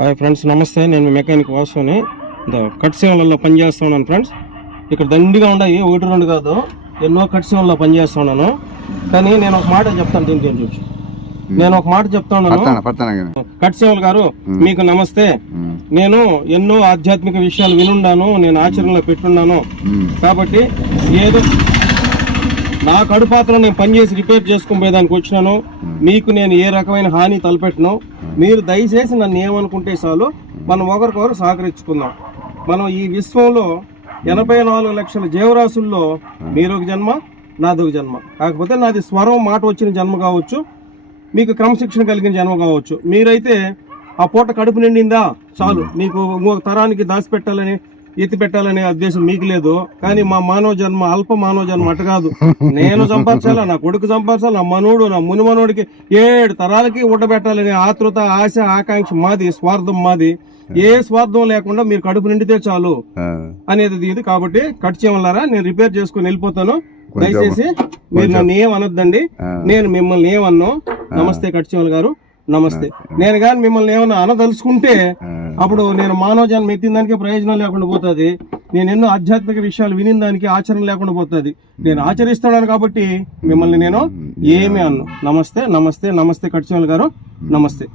Hi friends నమస్తే. నేను mechanic వాసుని. Cut సేవలలో పనిచేస్తున్నాను ఫ్రెండ్స్. ఇక్కడ దండిగా ఉన్నాయి ఒకటి రెండు కాదు. ఎన్నో కట్ సేవల్లో పనిచేస్తున్నాను కానీ నేను ఒక మాట చెప్తాను దీనికి చూసి. నేను ఒక మాట కానీ కట్ సేవలు గారు మీకు నమస్తే. నేను ఎన్నో ఆధ్యాత్మిక విషయాలు వినున్నాను నేను ఆచరణలో పెట్టున్నాను. కాబట్టి ఏదో నా కడుపాత్ర నేను పనిచేసి రిపేర్ చేసుకుని పోయేదానికి వచ్చినాను. మీకు నేను ఏ రకమైన హాని తలపెట్టను. మీరు దయచేసి నన్ను ఏమనుకుంటే చాలు మనం ఒకరికొకరు సహకరించుకుందాం. మనం ఈ విశ్వంలో ఎనభై నాలుగు లక్షల జీవరాశుల్లో మీరు ఒక జన్మ నాది ఒక జన్మ. కాకపోతే నాది స్వరం మాట వచ్చిన జన్మ కావచ్చు మీకు క్రమశిక్షణ కలిగిన జన్మ కావచ్చు. మీరైతే ఆ పూట కడుపు నిండిందా? చాలు. మీకు ఇంకొక తరానికి దాచిపెట్టాలని ఎత్తి పెట్టాలనే ఉద్దేశం మీకు లేదు. కానీ మా మానవ జన్మ అల్ప మానవ జన్మ అటు కాదు. నేను సంపాదించాలా? నా కొడుకు సంపాదించాలి? నా మనోడు నా ముని మనోడికి ఏడు తరాలకి ఉడబెట్టాలనే ఆతృత ఆశ ఆకాంక్ష మాది స్వార్థం మాది. ఏ స్వార్థం లేకుండా మీరు కడుపు నిండితే చాలు అనేది ఇది. కాబట్టి కట్ చేయమన్నారా? నేను రిపేర్ చేసుకుని వెళ్ళిపోతాను. దయచేసి మీరు నన్ను ఏం అనొద్దండి నేను మిమ్మల్ని ఏమన్నో? నమస్తే కట్చేవాళ్ళు గారు. నమస్తే. నేను కానీ మిమ్మల్ని ఏమన్నా అనదలుచుకుంటే అప్పుడు నేను మానవ జన్మ ఎత్తిన దానికి ప్రయోజనం లేకుండా పోతుంది. నేను ఎన్నో ఆధ్యాత్మిక విషయాలు వినిన దానికి ఆచరణ లేకుండా పోతుంది. నేను ఆచరిస్తున్నాను కాబట్టి మిమ్మల్ని నేను ఏమీ అన్ను. నమస్తే నమస్తే నమస్తే కట్చేవాళ్ళు గారు. నమస్తే.